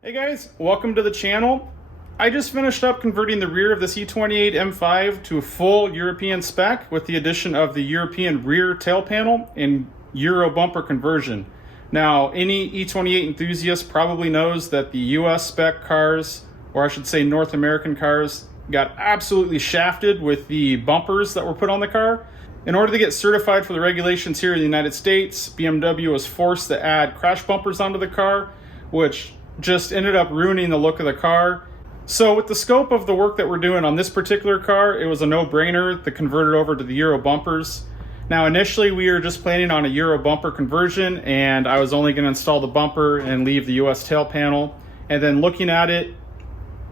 Hey guys, welcome to the channel. I just finished up converting the rear of this E28 M5 to a full European spec with the addition of the European rear tail panel and Euro bumper conversion. Now, any E28 enthusiast probably knows that the US spec cars, or I should say North American cars, got absolutely shafted with the bumpers that were put on the car. In order to get certified for the regulations here in the United States, BMW was forced to add crash bumpers onto the car, which just ended up ruining the look of the car. So with the scope of the work that we're doing on this particular car, it was a no-brainer to convert it over to the Euro bumpers. Now initially we were just planning on a Euro bumper conversion, and I was only going to install the bumper and leave the US tail panel. And then looking at it,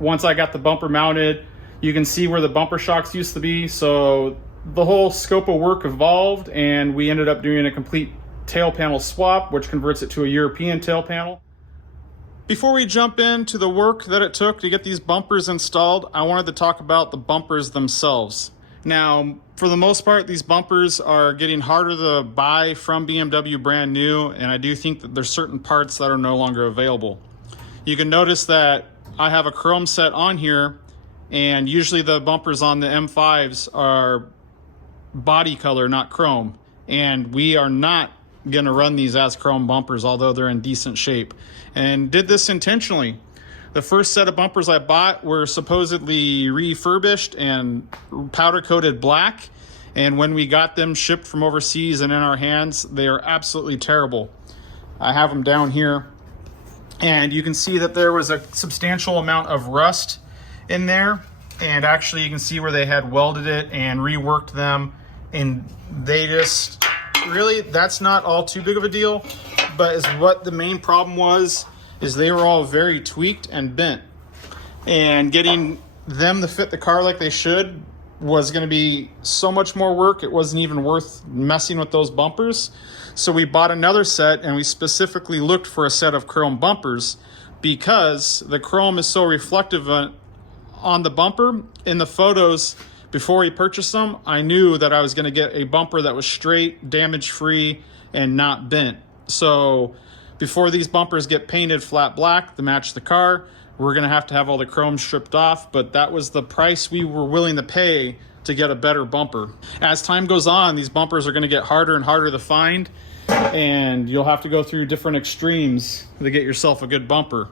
once I got the bumper mounted, you can see where the bumper shocks used to be. So the whole scope of work evolved, and we ended up doing a complete tail panel swap, which converts it to a European tail panel. Before we jump into the work that it took to get these bumpers installed, I wanted to talk about the bumpers themselves. Now, for the most part, these bumpers are getting harder to buy from BMW brand new, and I do think that there's certain parts that are no longer available. You can notice that I have a chrome set on here, and usually the bumpers on the M5s are body color, not chrome, and we are not going to run these as chrome bumpers, although they're in decent shape, and did this intentionally. The first set of bumpers I bought were supposedly refurbished and powder coated black, and when we got them shipped from overseas and in our hands, they are absolutely terrible. I have them down here, and you can see that there was a substantial amount of rust in there, and actually you can see where they had welded it and reworked them, and they just really, that's not all too big of a deal, but is what the main problem was, is they were all very tweaked and bent, and getting them to fit the car like they should was going to be so much more work. It wasn't even worth messing with those bumpers. So we bought another set, and we specifically looked for a set of chrome bumpers because the chrome is so reflective on the bumper. In the photos before we purchased them, I knew that I was going to get a bumper that was straight, damage-free, and not bent. So before these bumpers get painted flat black to match the car, we're going to have all the chrome stripped off, but that was the price we were willing to pay to get a better bumper. As time goes on, these bumpers are going to get harder and harder to find, and you'll have to go through different extremes to get yourself a good bumper.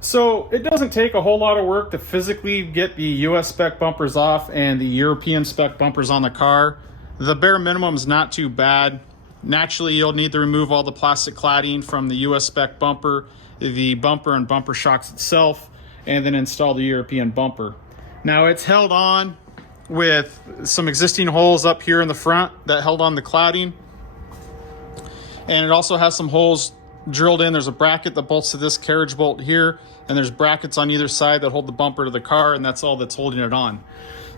So it doesn't take a whole lot of work to physically get the US spec bumpers off and the European spec bumpers on the car. The bare minimum is not too bad. Naturally, you'll need to remove all the plastic cladding from the US spec bumper, the bumper and bumper shocks itself, and then install the European bumper. Now it's held on with some existing holes up here in the front that held on the cladding, and it also has some holes drilled in. There's a bracket that bolts to this carriage bolt here, and there's brackets on either side that hold the bumper to the car, and that's all that's holding it on.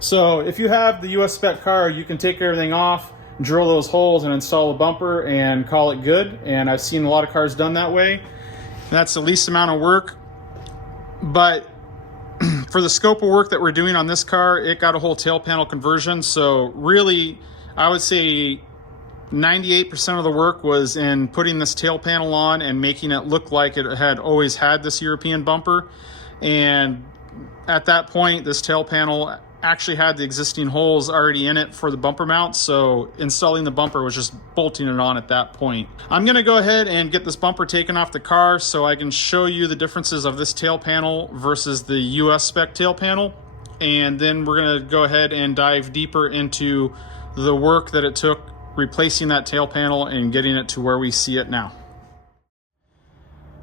So if you have the US spec car, you can take everything off, drill those holes, and install a bumper and call it good. And I've seen a lot of cars done that way. That's the least amount of work, but for the scope of work that we're doing on this car, it got a whole tail panel conversion. So really, I would say 98% of the work was in putting this tail panel on and making it look like it had always had this European bumper. And at that point, this tail panel actually had the existing holes already in it for the bumper mount, so installing the bumper was just bolting it on at that point. I'm going to go ahead and get this bumper taken off the car so I can show you the differences of this tail panel versus the US spec tail panel, and then we're going to go ahead and dive deeper into the work that it took replacing that tail panel and getting it to where we see it now.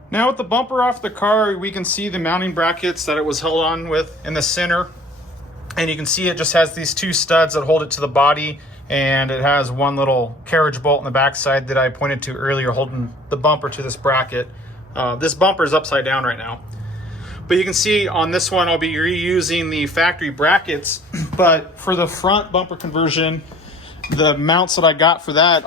Now with the bumper off the car, we can see the mounting brackets that it was held on with in the center, and you can see it just has these two studs that hold it to the body, and it has one little carriage bolt in the backside that I pointed to earlier holding the bumper to this bracket. This bumper is upside down right now, but you can see on this one I'll be reusing the factory brackets, but for the front bumper conversion, the mounts that I got for that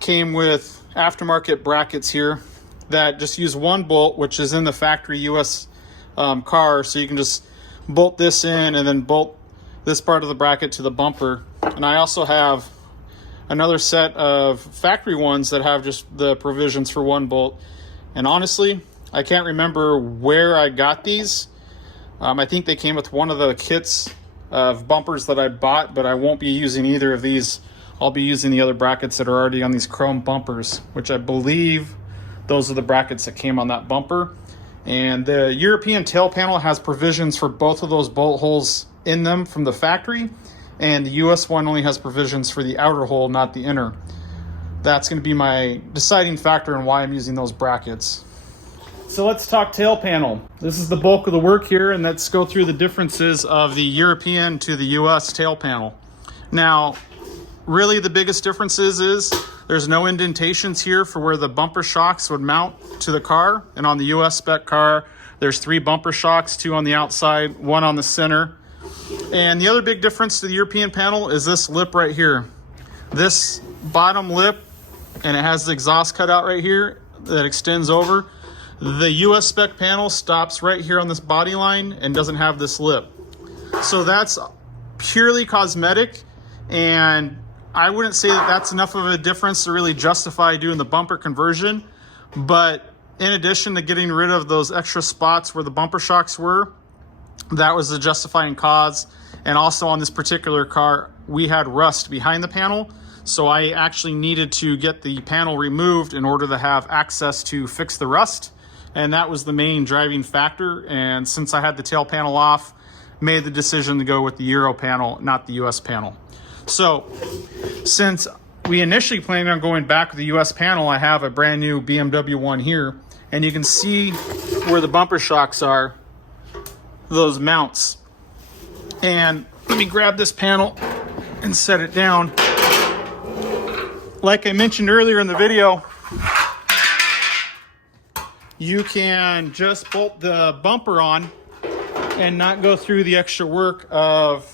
came with aftermarket brackets here that just use one bolt, which is in the factory US car, so you can just bolt this in and then bolt this part of the bracket to the bumper. And I also have another set of factory ones that have just the provisions for one bolt. And honestly, I can't remember where I got these. I think they came with one of the kits of bumpers that I bought, but I won't be using either of these. I'll be using the other brackets that are already on these chrome bumpers, which I believe those are the brackets that came on that bumper. And the European tail panel has provisions for both of those bolt holes in them from the factory, and the US one only has provisions for the outer hole, not the inner. That's going to be my deciding factor in why I'm using those brackets. So let's talk tail panel. This is the bulk of the work here, and let's go through the differences of the European to the US tail panel. Now, really the biggest differences is there's no indentations here for where the bumper shocks would mount to the car. And on the US spec car, there's 3 bumper shocks, 2 on the outside, 1 on the center. And the other big difference to the European panel is this lip right here. This bottom lip, and it has the exhaust cutout right here that extends over. The US spec panel stops right here on this body line and doesn't have this lip. So that's purely cosmetic, and I wouldn't say that that's enough of a difference to really justify doing the bumper conversion. But in addition to getting rid of those extra spots where the bumper shocks were, that was the justifying cause. And also on this particular car, we had rust behind the panel. So I actually needed to get the panel removed in order to have access to fix the rust. And that was the main driving factor. And since I had the tail panel off, made the decision to go with the Euro panel, not the US panel. So since we initially planned on going back with the US panel, I have a brand new BMW one here. And you can see where the bumper shocks are, those mounts. And let me grab this panel and set it down. Like I mentioned earlier in the video, you can just bolt the bumper on and not go through the extra work of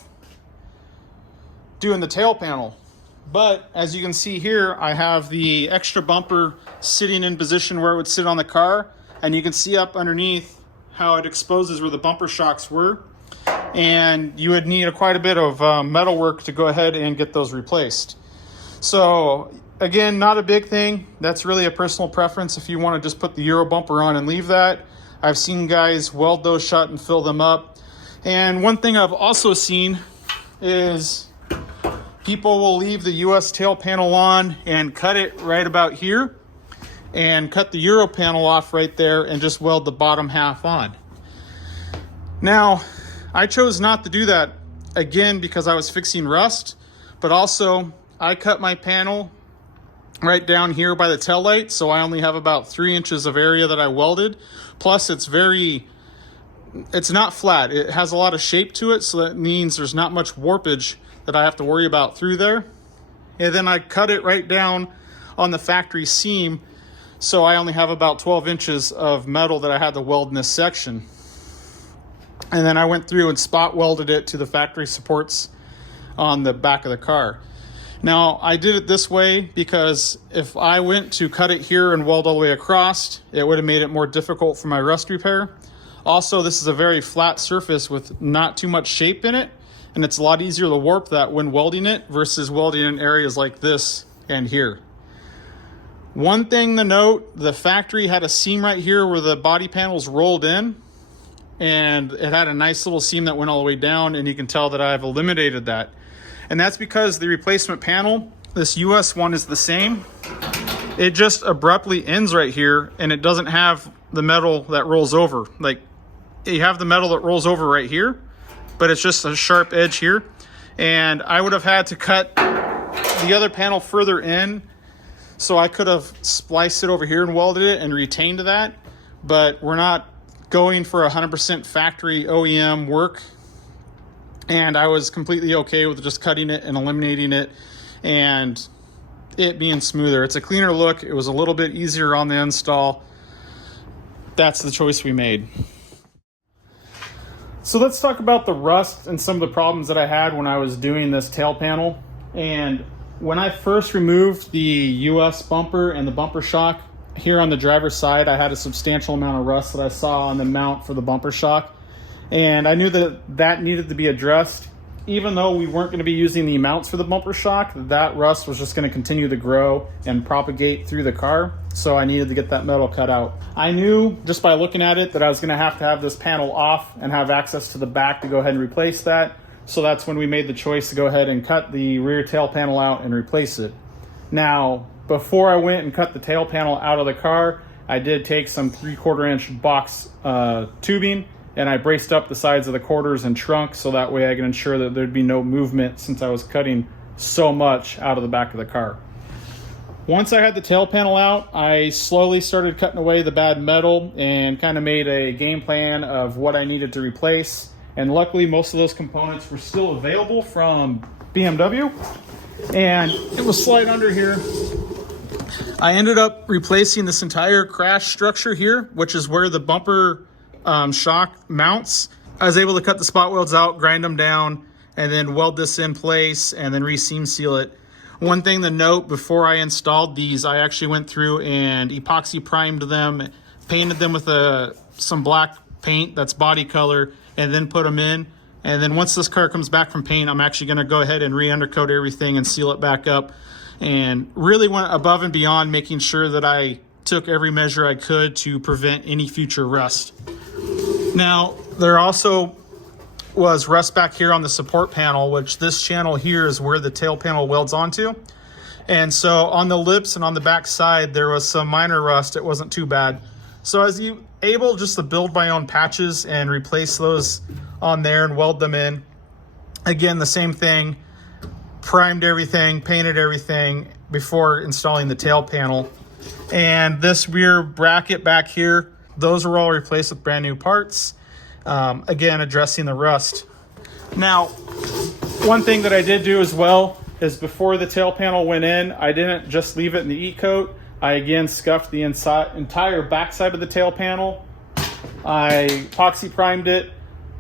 doing the tail panel. But as you can see here, I have the extra bumper sitting in position where it would sit on the car, and you can see up underneath how it exposes where the bumper shocks were. And you would need quite a bit of metal work to go ahead and get those replaced. So again, not a big thing. That's really a personal preference if you want to just put the Euro bumper on and leave that. I've seen guys weld those shut and fill them up. And one thing I've also seen is people will leave the US tail panel on and cut it right about here and cut the Euro panel off right there and just weld the bottom half on. Now, I chose not to do that, again, because I was fixing rust, but also I cut my panel right down here by the tail light, so I only have about 3 inches of area that I welded. Plus, it's not flat. It has a lot of shape to it, so that means there's not much warpage that I have to worry about through there. And then I cut it right down on the factory seam, so I only have about 12 inches of metal that I had to weld in this section. And then I went through and spot welded it to the factory supports on the back of the car. Now, I did it this way because if I went to cut it here and weld all the way across, it would have made it more difficult for my rust repair. Also, this is a very flat surface with not too much shape in it, and it's a lot easier to warp that when welding it versus welding in areas like this and here. One thing to note, the factory had a seam right here where the body panels rolled in, and it had a nice little seam that went all the way down, and you can tell that I've eliminated that. And that's because the replacement panel, this US one, is the same. It just abruptly ends right here, and it doesn't have the metal that rolls over. Like, you have the metal that rolls over right here, but it's just a sharp edge here. And I would have had to cut the other panel further in, so I could have spliced it over here and welded it and retained that. But we're not going for 100% factory OEM work, and I was completely okay with just cutting it and eliminating it and it being smoother. It's a cleaner look. It was a little bit easier on the install. That's the choice we made. So let's talk about the rust and some of the problems that I had when I was doing this tail panel. And when I first removed the US bumper and the bumper shock, here on the driver's side, I had a substantial amount of rust that I saw on the mount for the bumper shock. And I knew that that needed to be addressed. even though we weren't going to be using the mounts for the bumper shock, that rust was just going to continue to grow and propagate through the car. So I needed to get that metal cut out. I knew just by looking at it that I was going to have this panel off and have access to the back to go ahead and replace that. So that's when we made the choice to go ahead and cut the rear tail panel out and replace it. Now, before I went and cut the tail panel out of the car, I did take some 3/4 inch box tubing, and I braced up the sides of the quarters and trunk so that way I can ensure that there'd be no movement since I was cutting so much out of the back of the car. Once I had the tail panel out, I slowly started cutting away the bad metal and kind of made a game plan of what I needed to replace. And luckily, most of those components were still available from BMW. And it was slide under here. I ended up replacing this entire crash structure here, which is where the bumper shock mounts. I was able to cut the spot welds out, grind them down, and then weld this in place and then re-seam seal it. One thing to note, before I installed these, I actually went through and epoxy primed them, painted them with some black paint that's body color, and then put them in. And then once this car comes back from paint, I'm actually going to go ahead and re-undercoat everything and seal it back up. And really went above and beyond, making sure that I took every measure I could to prevent any future rust. Now, there also was rust back here on the support panel, which this channel here is where the tail panel welds onto. And so on the lips and on the back side, there was some minor rust. It wasn't too bad. So I was able just to build my own patches and replace those on there and weld them in. Again, the same thing, primed everything, painted everything before installing the tail panel. And this rear bracket back here, those were all replaced with brand new parts. Again, addressing the rust. Now, one thing that I did do as well is before the tail panel went in, I didn't just leave it in the E-coat. I again scuffed the entire backside of the tail panel. I epoxy primed it,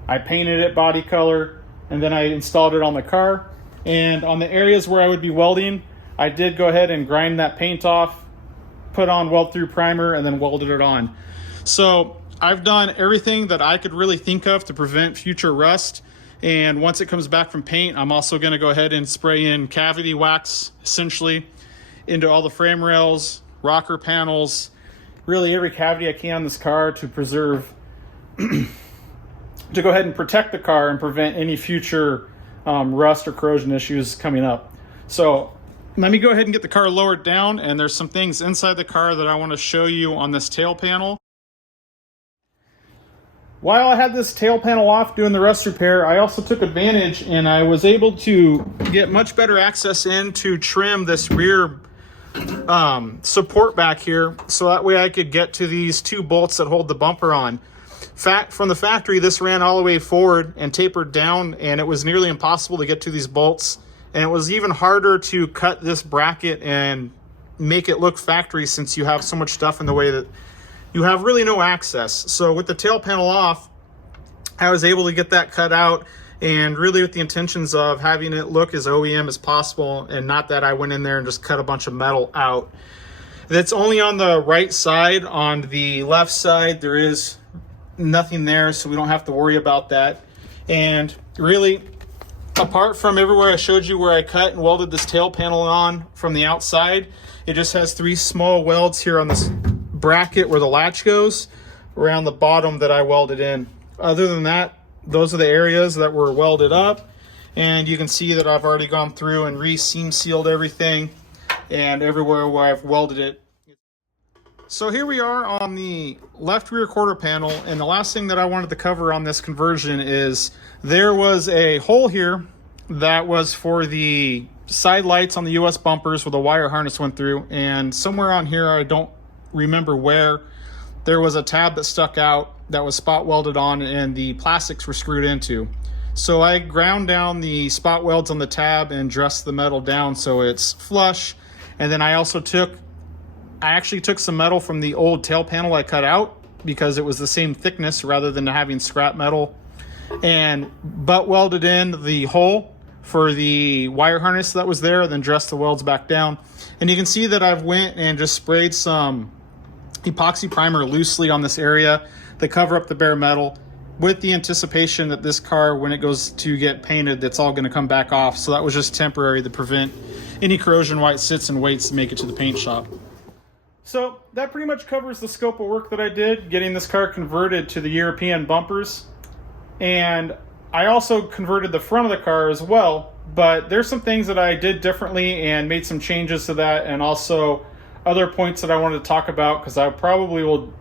I painted it body color, and then I installed it on the car. And on the areas where I would be welding, I did go ahead and grind that paint off, put on weld through primer, and then welded it on. So I've done everything that I could really think of to prevent future rust. And once it comes back from paint, I'm also going to go ahead and spray in cavity wax, essentially, into all the frame rails, rocker panels, really every cavity I can on this car to preserve, to go ahead and protect the car and prevent any future rust or corrosion issues coming up. So let me go ahead and get the car lowered down, and there's some things inside the car that I want to show you on this tail panel. While I had this tail panel off doing the rust repair, I also took advantage and I was able to get much better access in to trim this rear support back here, so that way I could get to these two bolts that hold the bumper on. From the factory, this ran all the way forward and tapered down, and it was nearly impossible to get to these bolts. And it was even harder to cut this bracket and make it look factory, since you have so much stuff in the way that you have really no access. So with the tail panel off, I was able to get that cut out, and really with the intentions of having it look as OEM as possible, and not that I went in there and just cut a bunch of metal out. That's only on the right side. On the left side, there is nothing there, so we don't have to worry about that. And really, apart from everywhere I showed you where I cut and welded this tail panel on from the outside, it just has 3 small welds here on this bracket where the latch goes, around the bottom that I welded in. Other than that, those are the areas that were welded up, and you can see that I've already gone through and re-seam sealed everything and everywhere where I've welded it. So here we are on the left rear quarter panel, and the last thing that I wanted to cover on this conversion is there was a hole here that was for the side lights on the US bumpers where the wire harness went through, and somewhere on here, I don't remember where, there was a tab that stuck out that was spot welded on and the plastics were screwed into. So I ground down the spot welds on the tab and dressed the metal down so it's flush. And then I actually took some metal from the old tail panel I cut out, because it was the same thickness rather than having scrap metal, and butt welded in the hole for the wire harness that was there, then dressed the welds back down. And you can see that I've went and just sprayed some epoxy primer loosely on this area to cover up the bare metal. with the anticipation that this car, when it goes to get painted, it's all going to come back off. So that was just temporary to prevent any corrosion while it sits and waits to make it to the paint shop. So that pretty much covers the scope of work that I did getting this car converted to the European bumpers. And I also converted the front of the car as well, but there's some things that I did differently and made some changes to that, and also other points that I wanted to talk about, because I probably will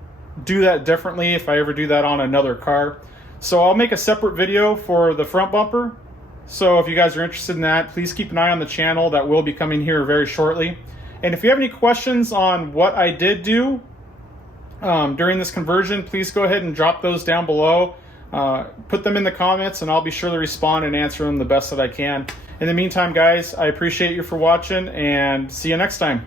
do that differently if I ever do that on another car. So I'll make a separate video for the front bumper. So if you guys are interested in that, please keep an eye on the channel. That will be coming here very shortly. And if you have any questions on what I did do during this conversion, please go ahead and drop those down below. Put them in the comments, and I'll be sure to respond and answer them the best that I can. In the meantime, guys, I appreciate you for watching, and see you next time.